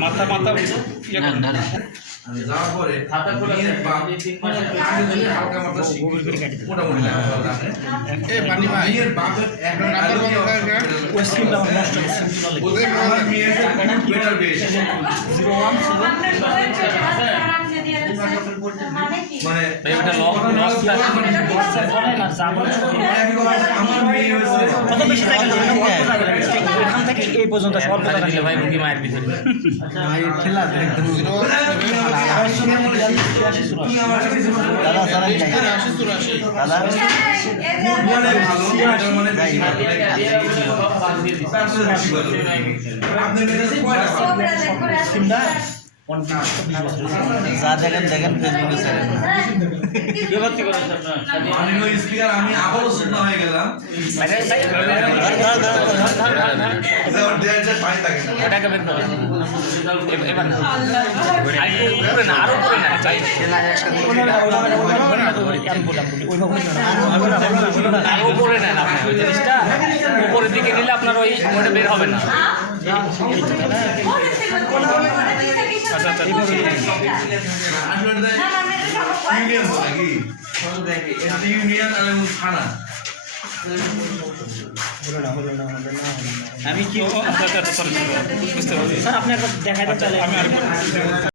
মাথা মাথা যাওয়ার পরে এই পর্যন্ত ভাই রুগী মায়ের ভিতরে খেলা যা দেখেন দেখেন ফেসবুকে আমি আবারও শুকনো হয়ে গেলাম উপরের দিকে নিলে আপনার ওই বের হবে না। আমি কি স্যার আপনি একবার দেখাতে চাইলে আমি